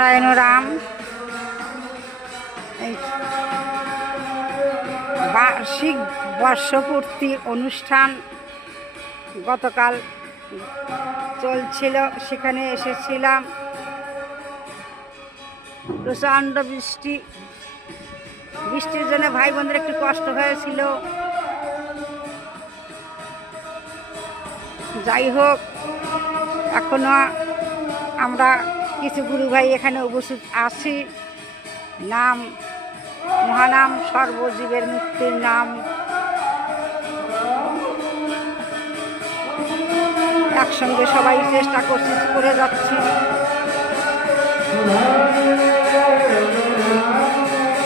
নারায়ণ রাম এই বার্ষিক বর্ষপূর্তি অনুষ্ঠান গতকাল চলছিল, সেখানে এসেছিলাম। প্রচণ্ড বৃষ্টির জন্য ভাই বোনদের একটু কষ্ট হয়েছিল। যাই হোক, এখনো আমরা কিছু গুরু ভাই এখানে উপস্থিত আছি। নাম মহানাম সর্বজীবের মুক্তির নাম। একসঙ্গে সবাই চেষ্টা করে যাচ্ছি।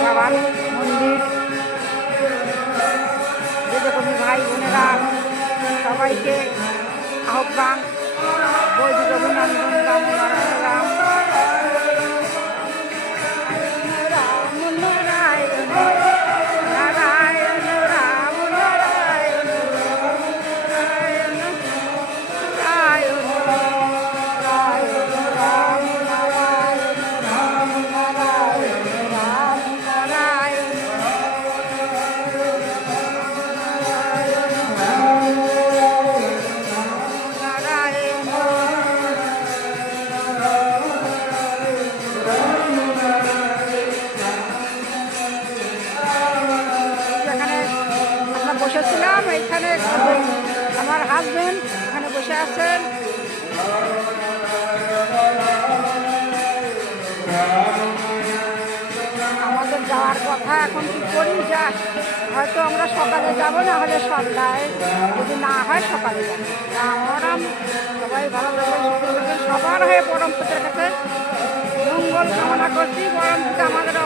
বাবার মন্দির, যেরকমই ভাই বোনেরা সবাইকে আহ্বান, বৈদিক অভিনন্দন। রাম নারায়ণ রাম, বসেছিলাম এইখানে। আমার হাজবেন্ড এখানে বসে আছেন। আমাদের যাওয়ার কথা, এখন কি করি, যা হয়তো আমরা সকালে যাব, না হলে সন্ধ্যায়, যদি না হয় সকালে যাবো। রাম সবাই ভালো থাকবেন, সবার হয়ে পরম পিতার কাছে মঙ্গল কামনা করছি। পরম পিতা আমাদের